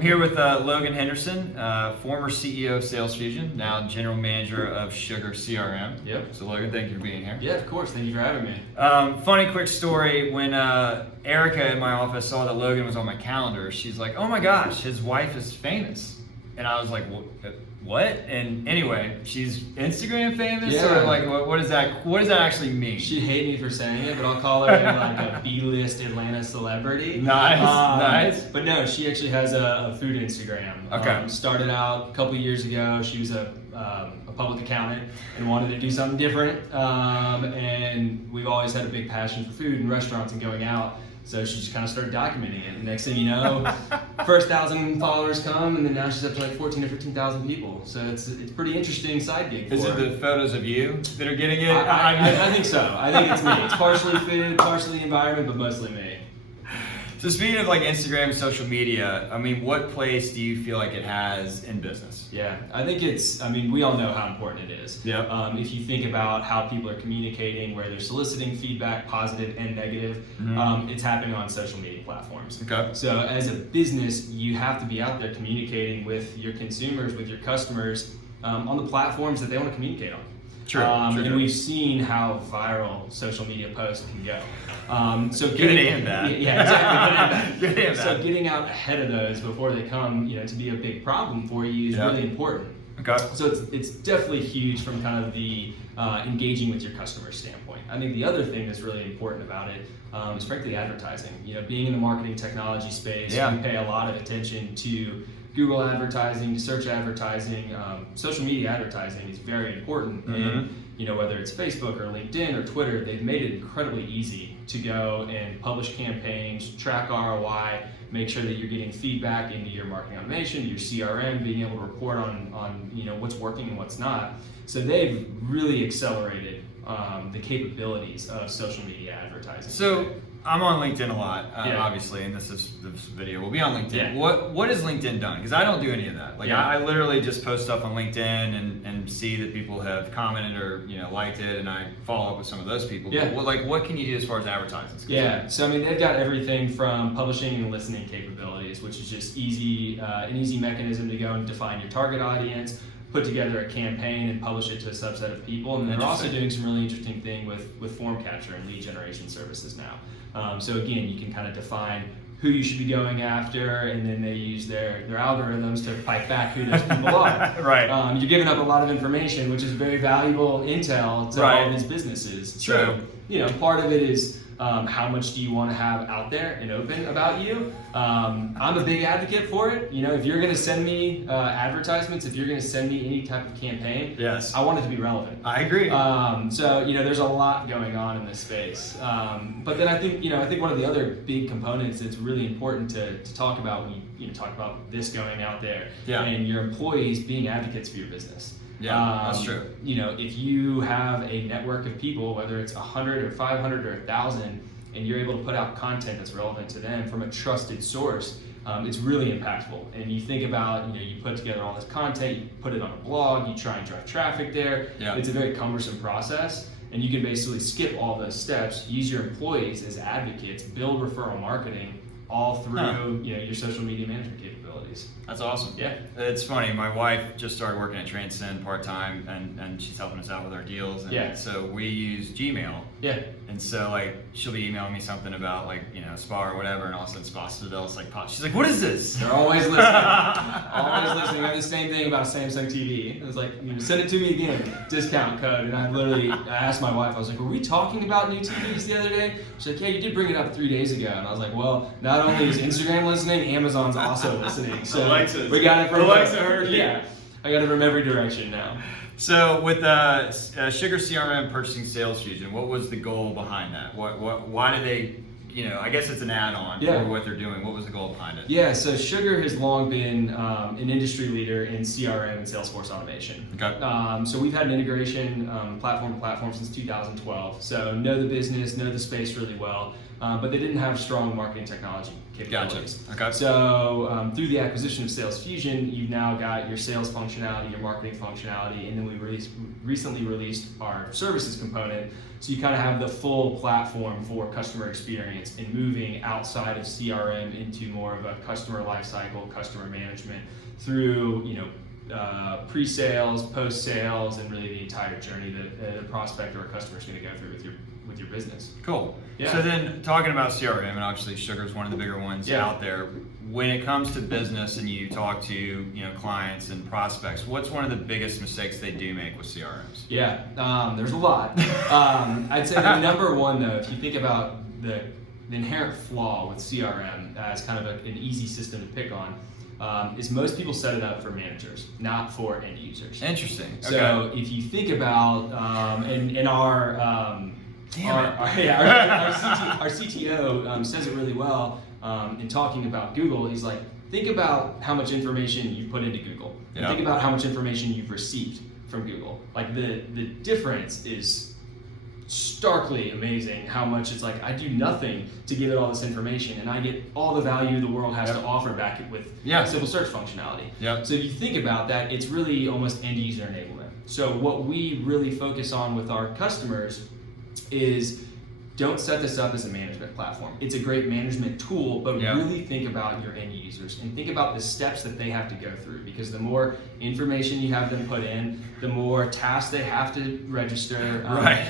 I'm here with Logan Henderson, former CEO of Salesfusion, now general manager of SugarCRM. Yep. So Logan, thank you for being here. Yeah, of course. Thank you for having me. Funny quick story, when Erica in my office saw that Logan was on my calendar, she's like, oh my gosh, his wife is famous. And I was like, what? And anyway, she's Instagram famous, Yeah. or like, what does that actually mean? She'd hate me for saying it, but I'll call her like a B-list Atlanta celebrity. Nice. But no, she actually has a food Instagram. Okay. Started out a couple years ago. She was a public accountant and wanted to do something different. And we've always had a big passion for food and restaurants and going out. So she just kind of started documenting it. And next thing you know, first 1,000 followers come, and then now she's up to like 14 or 15,000 people. So it's a pretty interesting side gig for Is it her. the photos of you that are getting it? I think so. I think it's me. It's partially food, partially the environment, but mostly me. So speaking of like Instagram and social media, I mean, what place do you feel like it has in business? Yeah, I think we all know how important it is. Yep. If you think about how people are communicating, where they're soliciting feedback, positive and negative, it's happening on social media platforms. Okay. So as a business, you have to be out there communicating with your consumers, with your customers, on the platforms that they want to communicate on. True. And we've seen how viral social media posts can go. So Good and bad. Yeah, exactly. Good and So bad. getting out ahead of those before they come, to be a big problem for you is really important. Okay. So it's definitely huge from kind of the engaging with your customer standpoint. I think the other thing that's really important about it is frankly advertising. Being in the marketing technology space, we pay a lot of attention to Google advertising, to search advertising, social media advertising is very important. And whether it's Facebook or LinkedIn or Twitter, they've made it incredibly easy to go and publish campaigns, track ROI, make sure that you're getting feedback into your marketing automation, your CRM, being able to report on what's working and what's not. So they've really accelerated the capabilities of social media advertising. So I'm on LinkedIn a lot, Yeah. obviously, and this video will be on LinkedIn. Yeah. What has LinkedIn done? Because I don't do any of that. Like Yeah. I literally just post stuff on LinkedIn and see that people have commented or liked it, and I follow up with some of those people. Yeah. But what can you do as far as advertising is concerned? Yeah, so they've got everything from publishing and listening capabilities, which is just an easy mechanism to go and define your target audience, put together a campaign and publish it to a subset of people. And they're also doing some really interesting thing with form capture and lead generation services now. So again, you can kind of define who you should be going after, and then they use their algorithms to pipe back who those people are. Right. You're giving up a lot of information, which is very valuable intel to all these businesses. True. So, part of it is how much do you want to have out there and open about you? I'm a big advocate for it. If you're going to send me advertisements, if you're going to send me any type of campaign, Yes. I want it to be relevant. I agree. So there's a lot going on in this space. But then I think one of the other big components that's really important to talk about when you talk about this going out there and your employees being advocates for your business. Yeah, that's true. If you have a network of people, whether it's 100 or 500 or 1,000, and you're able to put out content that's relevant to them from a trusted source, it's really impactful. And you think about, you put together all this content, you put it on a blog, you try and drive traffic there. Yeah. It's a very cumbersome process, and you can basically skip all those steps, use your employees as advocates, build referral marketing all through your social media management capabilities. That's awesome. Yeah. It's funny, my wife just started working at Transcend part-time, and she's helping us out with our deals. And so we use Gmail. Yeah. And so she'll be emailing me something about spa or whatever, and all of a sudden Spa Citadel's pops. She's like, what is this? They're always listening. Always listening. I have the same thing about a Samsung TV. It was like, send it to me again, discount code. And I asked my wife, I was like, were we talking about new TVs the other day? She's like, yeah, you did bring it up 3 days ago. And I was like, well, not only is Instagram listening, Amazon's also listening. So Alexa's. we got it from Alexa heard you. Yeah, I got it from every direction now. So with SugarCRM purchasing Salesfusion, what was the goal behind that? Why did they, I guess it's an add-on for what they're doing. What was the goal behind it? Yeah, so Sugar has long been an industry leader in CRM and Salesforce automation. Okay. So we've had an integration platform since 2012. So know the business, know the space really well. but they didn't have strong marketing technology capabilities. Gotcha. Okay. So through the acquisition of Salesfusion, you've now got your sales functionality, your marketing functionality, and then we recently released our services component. So you kind of have the full platform for customer experience and moving outside of CRM into more of a customer lifecycle, customer management through, pre-sales, post-sales, and really the entire journey that a prospect or a customer is going to go through with your business. Cool. Yeah. So then, talking about CRM, and obviously Sugar is one of the bigger ones out there. When it comes to business, and you talk to clients and prospects, what's one of the biggest mistakes they do make with CRMs? Yeah, there's a lot. I'd say the number one though, if you think about the inherent flaw with CRM as kind of an easy system to pick on. Is most people set it up for managers, not for end users. Interesting. So if you think about our CTO says it really well in talking about Google. He's like, think about how much information you put into Google. And think about how much information you've received from Google. Like the difference is starkly amazing how much it's like I do nothing to give it all this information and I get all the value the world has to offer back with simple search functionality. So if you think about that, it's really almost end user enablement. So what we really focus on with our customers is don't set this up as a management platform. It's a great management tool, but really think about your end users and think about the steps that they have to go through, because the more information you have them put in, the more tasks they have to register.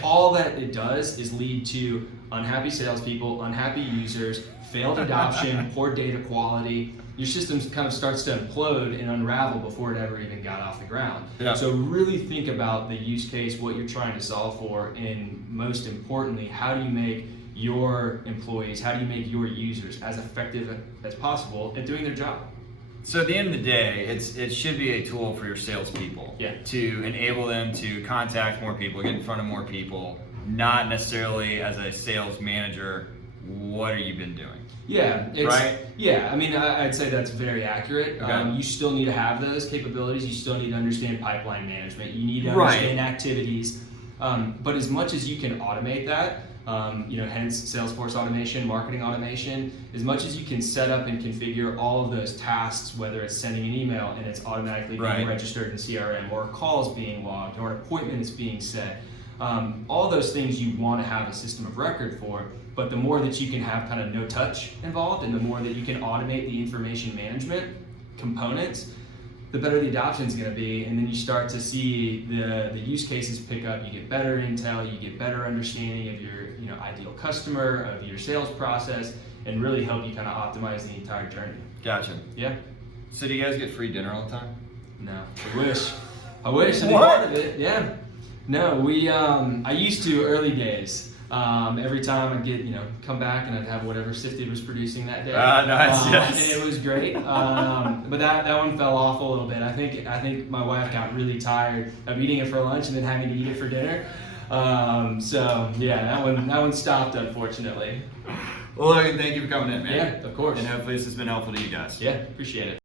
All that it does is lead to unhappy salespeople, unhappy users, failed adoption, poor data quality. Your system kind of starts to implode and unravel before it ever even got off the ground. So really think about the use case, what you're trying to solve for, and most importantly, how do you make your employees, how do you make your users as effective as possible at doing their job? So at the end of the day, it should be a tool for your salespeople to enable them to contact more people, get in front of more people, not necessarily as a sales manager, what have you been doing? I mean, I'd say that's very accurate. You still need to have those capabilities. You still need to understand pipeline management. You need to understand activities. But as much as you can automate that, hence Salesforce automation, marketing automation, as much as you can set up and configure all of those tasks, whether it's sending an email and it's automatically being registered in CRM, or a call is being logged, or an appointment is being set, all those things you want to have a system of record for. But the more that you can have kind of no touch involved, and the more that you can automate the information management components, the better the adoption is going to be. And then you start to see the use cases pick up. You get better intel, you get better understanding of your ideal customer, of your sales process, and really help you kind of optimize the entire journey. Gotcha. Yeah. So do you guys get free dinner all the time? No. I wish to be part of it. Yeah. No, I used to early days. Every time I'd get, come back and I'd have whatever Sifted was producing that day. Nice, yes. And it was great. But that one fell off a little bit. I think my wife got really tired of eating it for lunch and then having to eat it for dinner. So yeah, that one stopped, unfortunately. Well, Logan, thank you for coming in, man. Yeah, of course. And hopefully this has been helpful to you guys. Yeah, appreciate it.